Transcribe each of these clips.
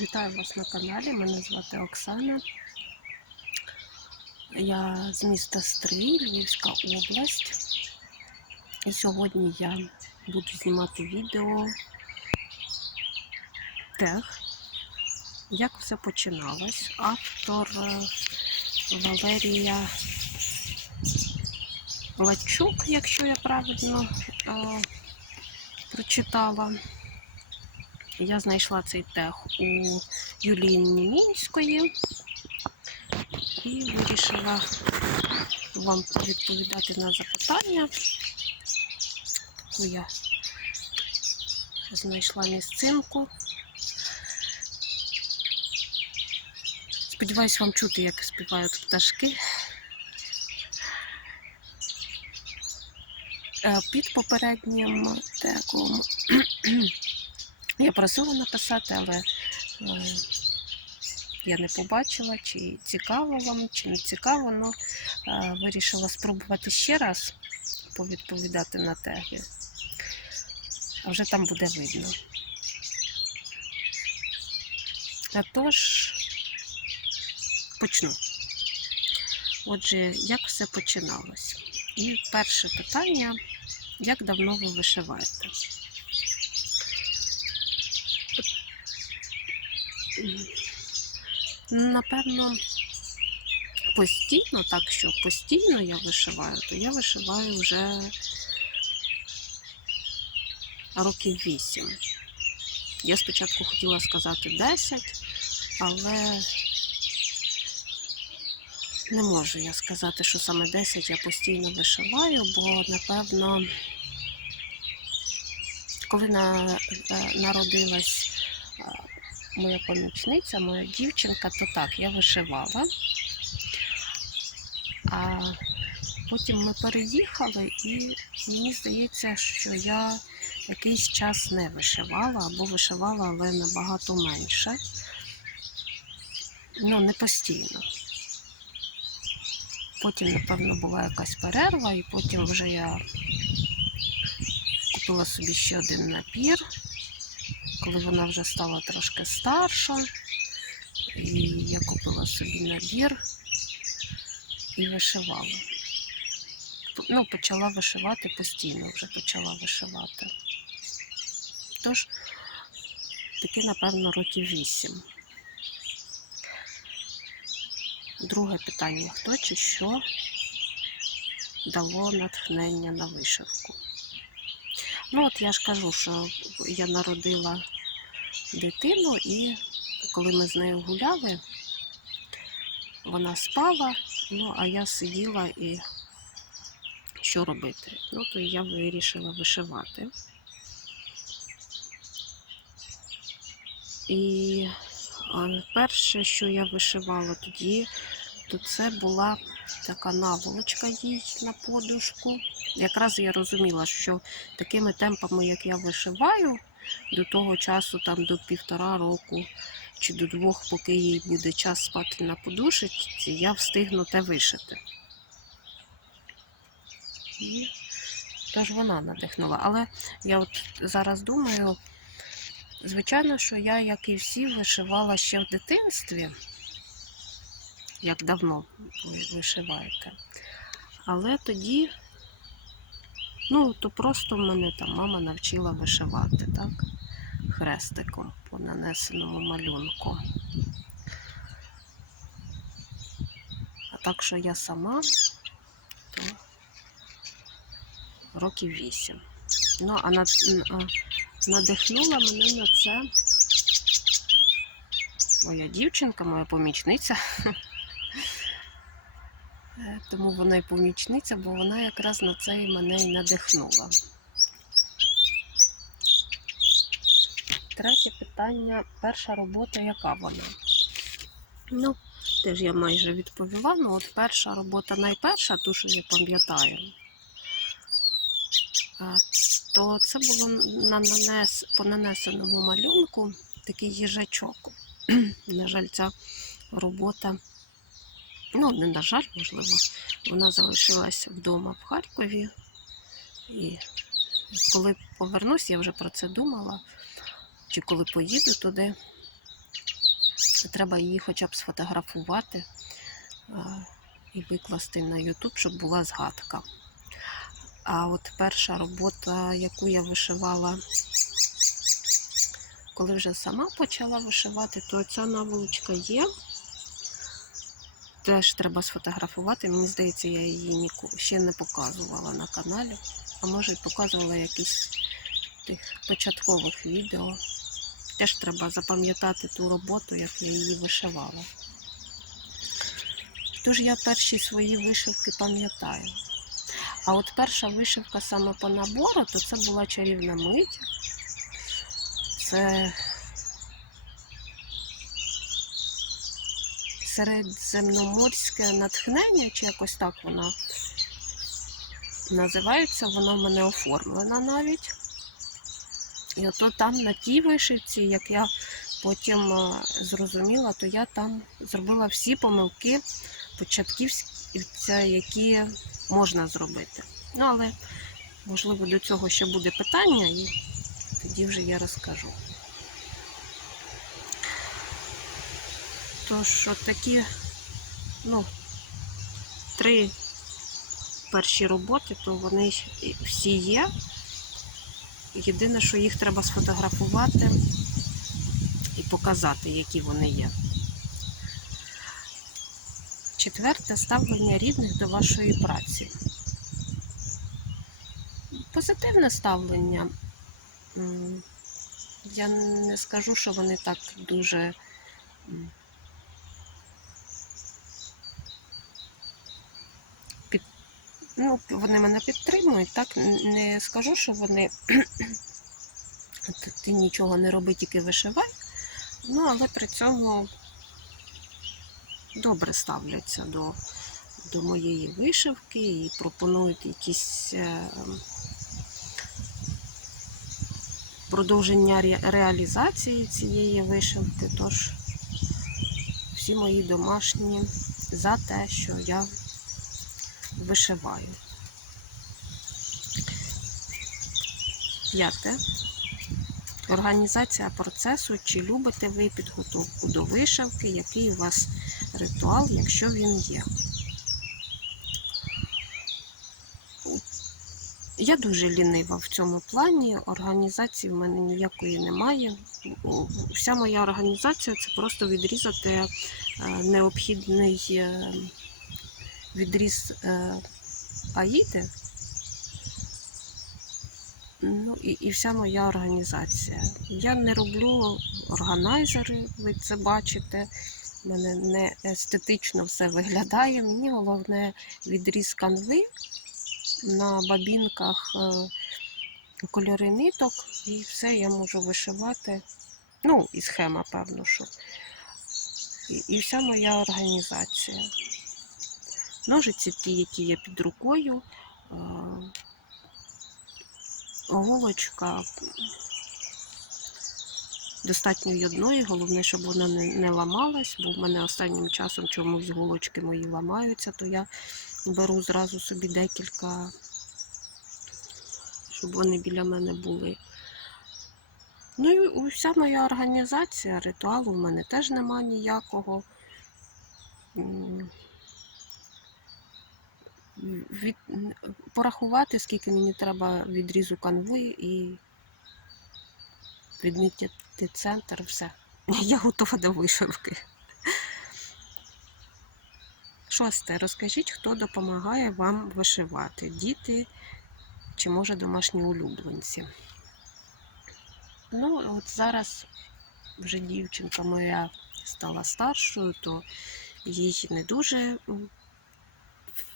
Вітаю вас на каналі. Мене звати Оксана. Я з міста Стрий, Львівська область. І сьогодні я буду знімати відео тех, як все починалось. Автор е, Валерія Лачук, якщо я правильно е, прочитала. Я знайшла цей тех у Юлії Німінської і вирішила вам відповідати на запитання. Я знайшла місцинку. Сподіваюсь, вам чути, як співають пташки. Е, Під попереднім тегом я просила написати, але е, я не побачила, чи цікаво вам, чи не цікаво. Ну, е, вирішила спробувати ще раз повідповідати на теги. А вже там буде видно. А Тож, почну. Отже, як все починалось? І перше питання: як давно ви вишиваєте? Напевно, постійно, так що постійно я вишиваю, то я вишиваю вже років 8. Я спочатку хотіла сказати 10, але не можу я сказати, що саме 10 я постійно вишиваю, бо напевно, коли е, народилась моя помічниця, моя дівчинка, то так, я вишивала. А потім ми переїхали, і мені здається, що я якийсь час не вишивала або вишивала, але набагато менше. Ну, не постійно. Потім, напевно, була якась перерва, і потім вже я купила собі ще один набір коли вона вже стала трошки старша, і я купила собі набір і вишивала. Ну, почала вишивати постійно, вже почала вишивати. Тож, таки, напевно, років вісім. Друге питання: хто чи що дало натхнення на вишивку? Ну, от я ж кажу, що я народила дитину, і коли ми з нею гуляли, вона спала, ну, а я сиділа і що робити? Ну, то я вирішила вишивати. І перше, що я вишивала тоді, то це була така наволочка їй на подушку. Якраз я розуміла, що такими темпами, як я вишиваю, до того часу, там до півтора року чи до двох, поки їй буде час спати на подушечці, я встигну те вишити. І тож вона надихнула. Але я от зараз думаю, звичайно, що я, як і всі, вишивала ще в дитинстві, як давно ви вишиваєте. Але тоді, ну, то просто мене там мама навчила вишивати, так? Хрестиком по нанесеному малюнку. А так що я сама, то років вісім. Ну, а над, надихнула мене на це моя дівчинка, моя помічниця. Е, Тому вона і помічниця, бо вона якраз на це і мене і надихнула. Третє питання. Перша робота, яка вона? Ну, теж я майже відповіла. Ну, от перша робота найперша, ту, що я пам'ятаю, то це було на нанес, по нанесеному малюнку такий їжачок. На жаль, ця робота, ну, не на жаль, можливо, вона залишилася вдома в Харкові. І коли повернусь, я вже про це думала, чи коли поїду туди, Треба її хоча б сфотографувати і викласти на YouTube, щоб була згадка. А от перша робота, яку я вишивала, коли вже сама почала вишивати, то ця наволочка є. Теж треба сфотографувати. Мені здається, я її ще не показувала на каналі. А може і показувала якісь тих початкових відео. Теж треба запам'ятати ту роботу, як я її вишивала. Тож я перші свої вишивки пам'ятаю. А от перша вишивка саме по набору, то це була чарівна мить. Це середземноморське натхнення, чи якось так вона називається. Вона в мене оформлена навіть. І ото там на тій вишивці, як я потім е, зрозуміла, то я там зробила всі помилки початківські, які можна зробити. Ну, але, можливо, до цього ще буде питання, і тоді вже я розкажу. Тож, от такі, ну, три перші роботи, то вони всі є. Єдине, що їх треба сфотографувати і показати, які вони є. Четверте ставлення рідних до вашої праці. Позитивне ставлення. Я не скажу, що вони так дуже. м, Під... Ну, вони мене підтримують, так не скажу, що вони «Ти- нічого не роби, тільки вишивай. Ну, але при цьому добре ставляться до, до моєї вишивки і пропонують якісь е, продовження ре- реалізації цієї вишивки. Тож всі мої домашні за те, що я вишиваю. П'яте. Організація процесу. Чи любите ви підготовку до вишивки, який у вас ритуал, якщо він є? Я дуже лінива в цьому плані. Організації в мене ніякої немає. Вся моя організація це просто відрізати е, необхідний е, відріз е, аїди. Ну і, і вся моя організація. Я не роблю органайзери, ви це бачите. У мене не естетично все виглядає. Мені головне відріз канви на бабінках е, кольори ниток, і все я можу вишивати. Ну, і схема, певно, що. І, і вся моя організація. Ножиці ті, які є під рукою. е, Голочка достатньо й одної, головне, щоб вона не, не ламалась, бо в мене останнім часом чомусь голочки мої ламаються, то я беру зразу собі декілька, щоб вони біля мене були. Ну і вся моя організація, ритуалу в мене теж нема ніякого. Від, порахувати, скільки мені треба відрізу канви і відмітити центр, все. Я готова до вишивки. Шосте. Розкажіть, хто допомагає вам вишивати? Діти чи може домашні улюбленці? Ну, от зараз вже дівчинка моя стала старшою, то їй не дуже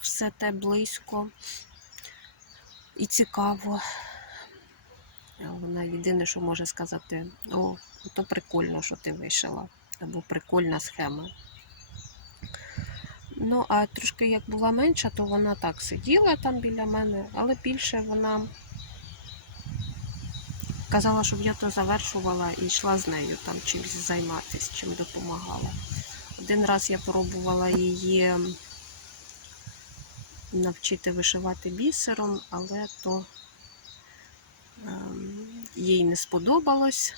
все те близько і цікаво. Вона єдине, що може сказати, о, то прикольно, що ти вишила, або прикольна схема. Ну, а трошки як була менша, то вона так сиділа там біля мене, але більше вона казала, щоб я то завершувала і йшла з нею там чимось займатися, чим допомагала. Один раз я пробувала її навчити вишивати бісером, але то ем, їй не сподобалось.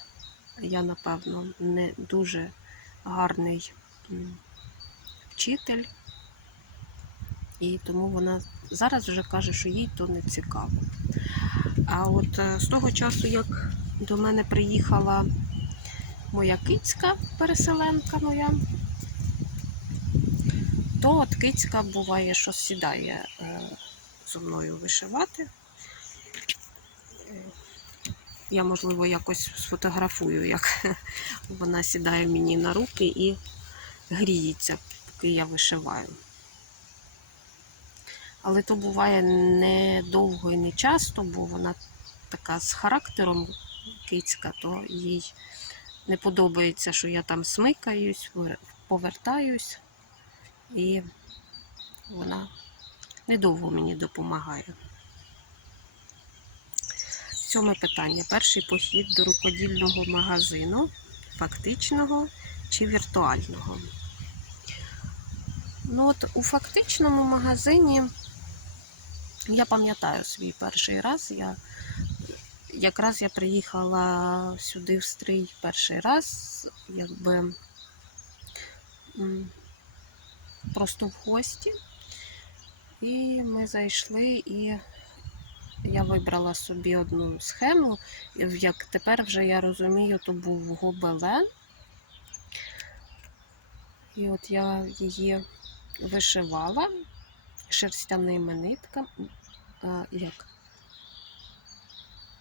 Я, напевно, не дуже гарний вчитель. І тому вона зараз вже каже, що їй то не цікаво. А от е, з того часу, як до мене приїхала моя кицька, переселенка моя, то от кицька буває, що сідає е, зі мною вишивати. Е, Я, можливо, якось сфотографую, як вона сідає мені на руки і гріється, поки я вишиваю. Але то буває не довго і не часто, бо вона така з характером кицька, то їй не подобається, що я там смикаюсь, повертаюсь, і вона недовго мені допомагає. Сьоме питання. Перший похід до рукодільного магазину, фактичного чи віртуального? Ну от у фактичному магазині я пам'ятаю свій перший раз. Я, якраз я приїхала сюди в стрій перший раз, якби просто в гості. І ми зайшли, і я вибрала собі одну схему. Як тепер вже я розумію, то був гобелен. І от я її вишивала шерстяними нитками. Як?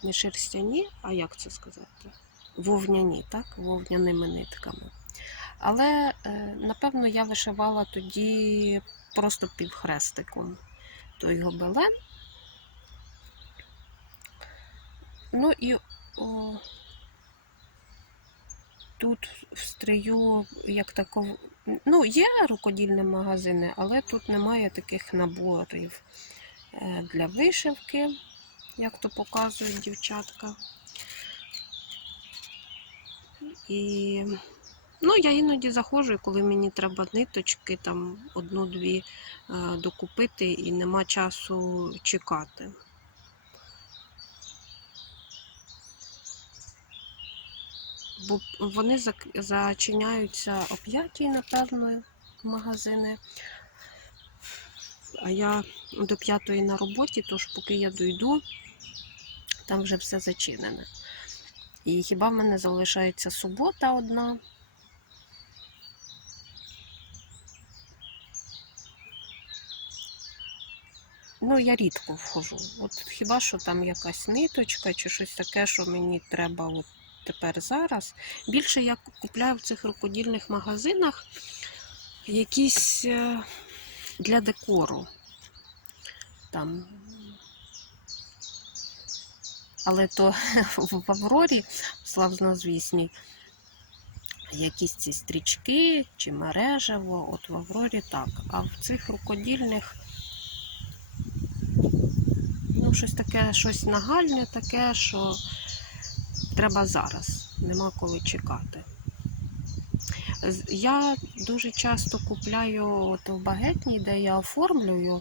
Не шерстяні, а як це сказати? Вовняні, так? Вовняними нитками. Але, е, напевно, я вишивала тоді просто під хрестиком той гобелен. Ну і о, тут в стрию, як такого, ну, є рукодільні магазини, але тут немає таких наборів е, для вишивки, як то показують дівчатка. І ну, я іноді заходжу, коли мені треба ниточки, там одну-дві е, докупити, і нема часу чекати. Бо вони зачиняються о п'ятій, напевно, магазини. А я до п'ятої на роботі, тож поки я дойду, там вже все зачинене. І хіба в мене залишається субота одна. Ну, я рідко вхожу. От хіба що там якась ниточка чи щось таке, що мені треба от тепер зараз. Більше я купляю в цих рукодільних магазинах якісь е, для декору. Там. Але то в Аврорі, славнозвісній, якісь ці стрічки чи мережево, от в Аврорі так. А в цих рукодільних, ну, щось таке, щось нагальне, таке, що треба зараз, нема коли чекати. Я дуже часто купляю от в багетній, де я оформлюю,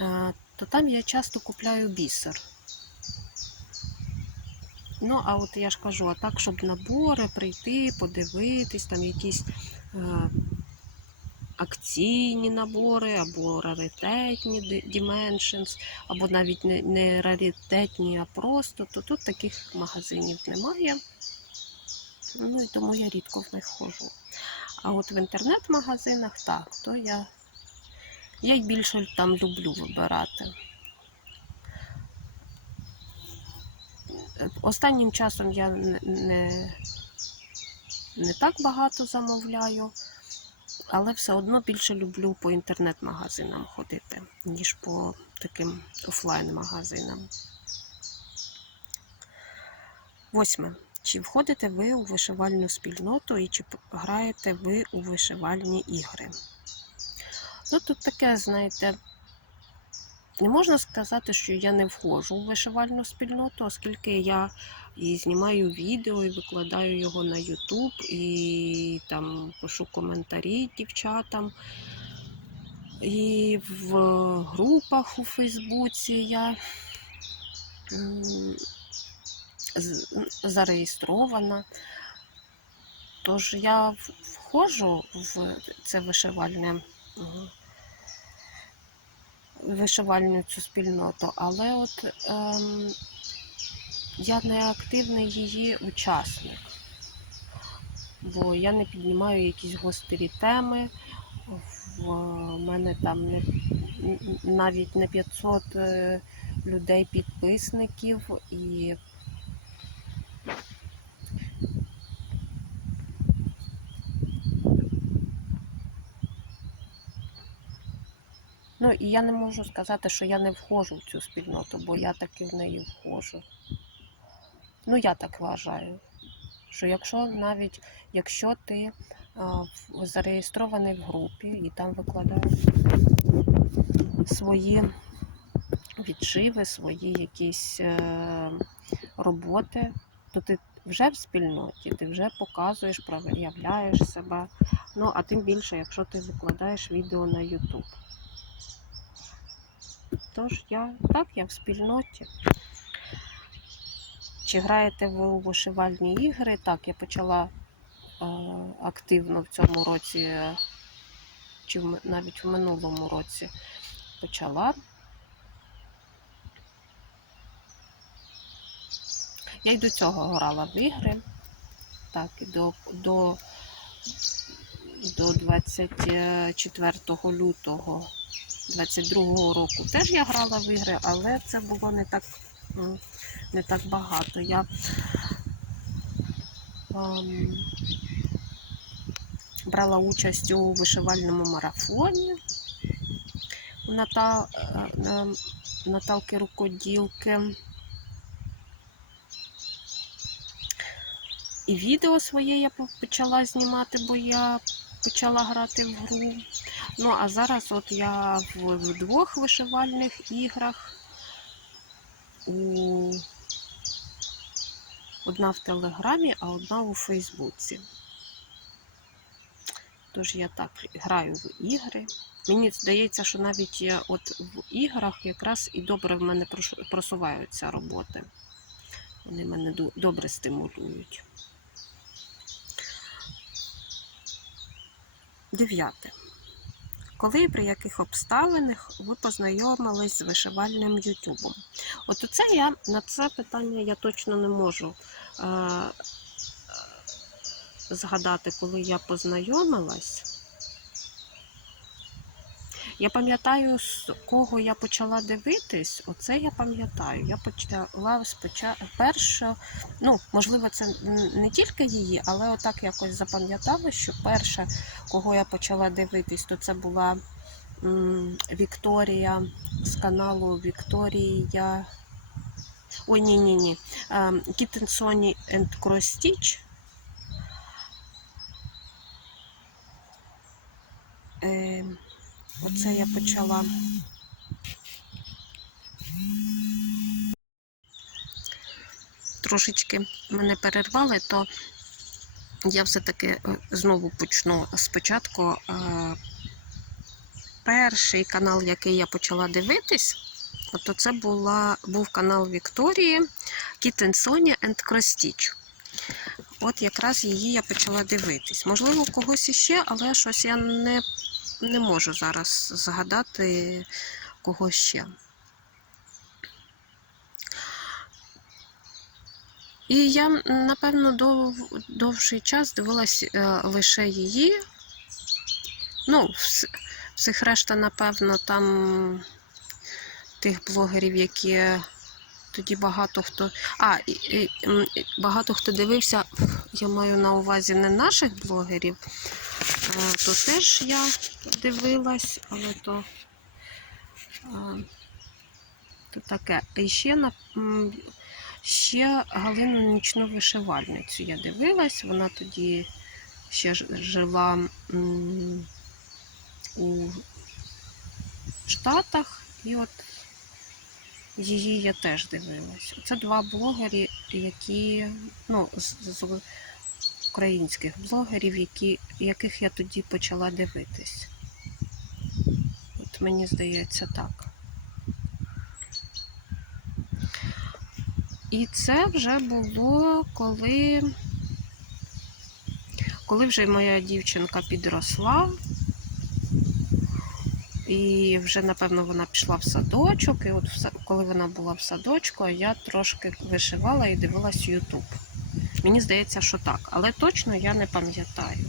е, то там я часто купляю бісер. Ну, а от я ж кажу, а так, щоб набори прийти, подивитись, там якісь е, акційні набори, або раритетні Dimensions, або навіть не, не раритетні, а просто, то тут таких магазинів немає. Ну і тому я рідко в них ходжу. А от в інтернет-магазинах так, то я, я й більше там люблю вибирати. Останнім часом я не, не, не так багато замовляю, але все одно більше люблю по інтернет-магазинам ходити, ніж по таким офлайн-магазинам. Восьме. Чи входите ви у вишивальну спільноту і чи граєте ви у вишивальні ігри? Ну, тут таке, знаєте, не можна сказати, що я не входжу у вишивальну спільноту, оскільки я і знімаю відео, і викладаю його на YouTube, і там пишу коментарі дівчатам. І в групах у Фейсбуці я зареєстрована. Тож я в- входжу в це вишивальне, вишивальну цю спільноту, але от ем, я не активний її учасник, бо я не піднімаю якісь гострі теми. В мене там не, навіть не 500 е, людей підписників і Ну і я не можу сказати, що я не входжу в цю спільноту, бо я таки в неї входжу. Ну, я так вважаю. Що якщо навіть якщо ти а, зареєстрований в групі і там викладаєш свої відшиви, свої якісь е, роботи, то ти вже в спільноті, ти вже показуєш, проявляєш себе. Ну, а тим більше, якщо ти викладаєш відео на YouTube. Тож я так, я в спільноті. Чи граєте ви у вишивальні ігри? Так, я почала е, активно в цьому році, е, чи в навіть в минулому році почала. Я й до цього грала в ігри. Так, і до, до, до 24 лютого 22-го року теж я грала в ігри, але це було не так, м, не так багато. Я ем, брала участь у вишивальному марафоні у Ната, е, е, Наталки Рукоділки. І відео своє я почала знімати, бо я почала грати в гру. Ну, а зараз от я в двох вишивальних іграх. У... Одна в Телеграмі, а одна у Фейсбуці. Тож я так граю в ігри. Мені здається, що навіть я от в іграх якраз і добре в мене просуваються роботи. Вони мене добре стимулюють. Дев'яте. Коли і при яких обставинах ви познайомились з вишивальним Ютубом? От оце я на це питання я точно не можу е, е, згадати, коли я познайомилась. Я пам'ятаю, з кого я почала дивитись, оце я пам'ятаю. Я почала спочатку перше, ну, можливо, це не тільки її, але отак якось запам'ятала, що перше, кого я почала дивитись, то це була м, Вікторія з каналу Вікторія. Ой, ні, ні, ні. Kitten Sony Оце я почала. Трошечки мене перервали, то я все-таки е, знову почну спочатку. Е, Перший канал, який я почала дивитись, то це була, був канал Вікторії Kitten Sonia and Cross От якраз її я почала дивитись. Можливо, когось іще, але щось я не, не можу зараз згадати кого ще. І я, напевно, дов, довший час дивилась е, лише її. Ну, вс- всіх решта, напевно, там тих блогерів, які тоді багато хто. А, і, і, багато хто дивився, я маю на увазі не наших блогерів, то теж я дивилась, але то, то таке. І ще. Ще Галину нічну вишивальницю я дивилась, вона тоді ще жила у Штатах, і от її я теж дивилась. Це два блогери, які, ну, з, з українських блогерів, які, яких я тоді почала дивитись. От мені здається так. І це вже було коли Коли вже моя дівчинка підросла, і вже, напевно, вона пішла в садочок, і от коли вона була в садочку, я трошки вишивала і дивилась Ютуб. Мені здається, що так, але точно я не пам'ятаю.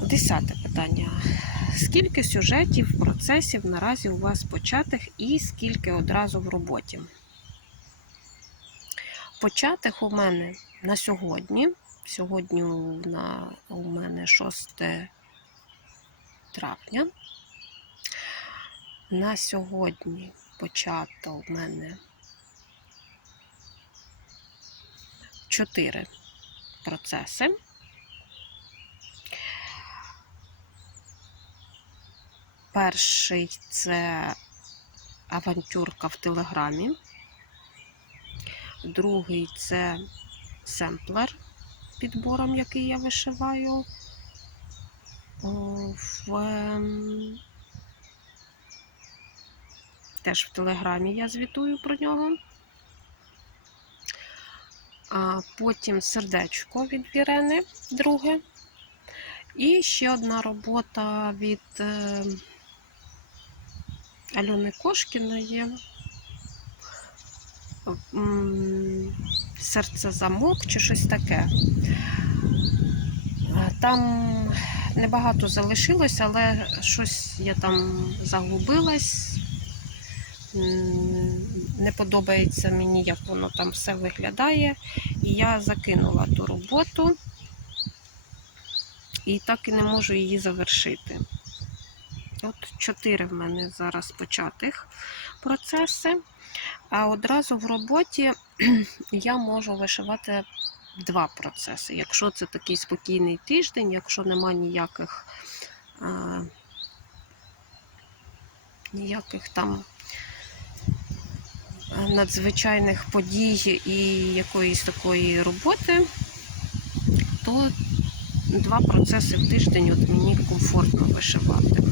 Десяте питання. Скільки сюжетів, процесів наразі у вас початих і скільки одразу в роботі? Початих у мене на сьогодні. Сьогодні на, у мене 6 травня. На сьогодні почато у мене 4 процеси. Перший це авантюрка в Телеграмі. Другий це семплер підбором, який я вишиваю. В... ем, Теж в Телеграмі я звітую про нього. А потім сердечко від Вірени, друге. І ще одна робота від е, Альони Кошкіної. Серце замок чи щось таке. Е, Там небагато залишилось, але щось я там загубилась. Не подобається мені, як воно там все виглядає. І я закинула ту роботу і так і не можу її завершити. От чотири в мене зараз початих процеси. А одразу в роботі я можу вишивати два процеси. Якщо це такий спокійний тиждень, якщо нема ніяких, а, ніяких там надзвичайних подій і якоїсь такої роботи, то два процеси в тиждень от мені комфортно вишивати.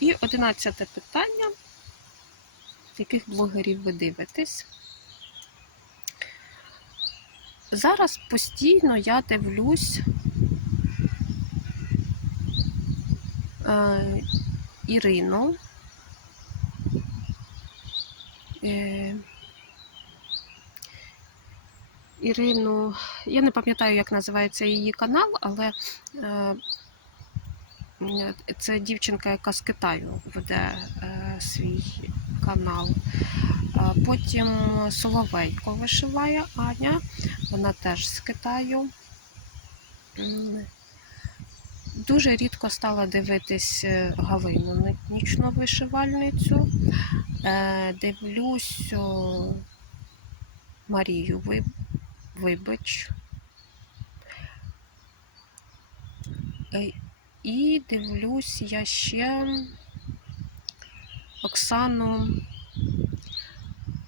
І одинадцяте питання, яких блогерів ви дивитесь? Зараз постійно я дивлюсь е, Ірину. Е, Ірину, я не пам'ятаю, як називається її канал, але е, Це дівчинка, яка з Китаю веде е, свій канал. Потім Соловейко вишиває Аня, вона теж з Китаю. Дуже рідко стала дивитись е, Галину нічну вишивальницю. Е, Дивлюсь Марію Ви- Вибич. Е, і дивлюсь я ще Оксану.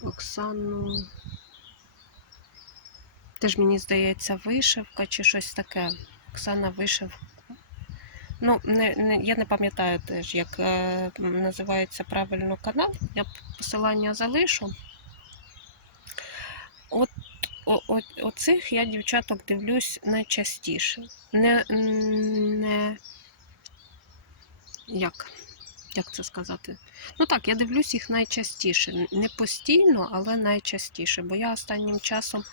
Оксану. Теж мені здається, вишивка чи щось таке. Оксана вишивка. Ну, не, не, я не пам'ятаю теж, як е, називається правильно канал. Я посилання залишу. От о, о, оцих я дівчаток дивлюсь найчастіше. Не, не як, як це сказати? Ну так, я дивлюсь їх найчастіше. Не постійно, але найчастіше. Бо я останнім часом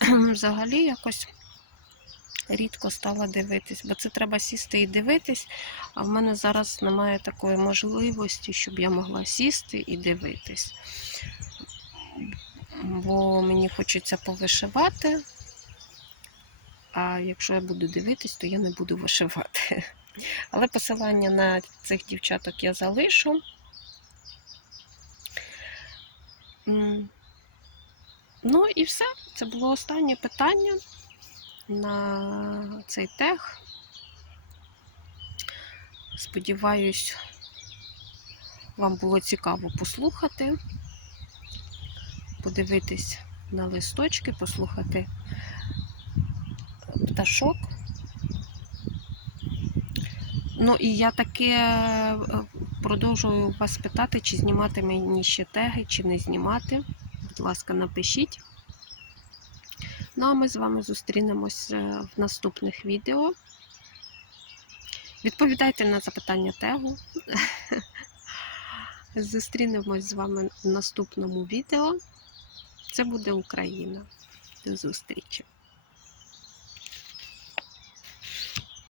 взагалі якось рідко стала дивитись, бо це треба сісти і дивитись, а в мене зараз немає такої можливості, щоб я могла сісти і дивитись. Бо мені хочеться повишивати, а якщо я буду дивитись, то я не буду вишивати. Але посилання на цих дівчаток я залишу. Ну і все. Це було останнє питання на цей тех. Сподіваюсь, вам було цікаво послухати, подивитись на листочки, послухати пташок. Ну і я таке продовжую вас питати, чи знімати мені ще теги, чи не знімати. Будь ласка, напишіть. Ну а ми з вами зустрінемось е, в наступних відео. Відповідайте на запитання тегу. Зустрінемось з вами в наступному відео. Це буде Україна. До зустрічі!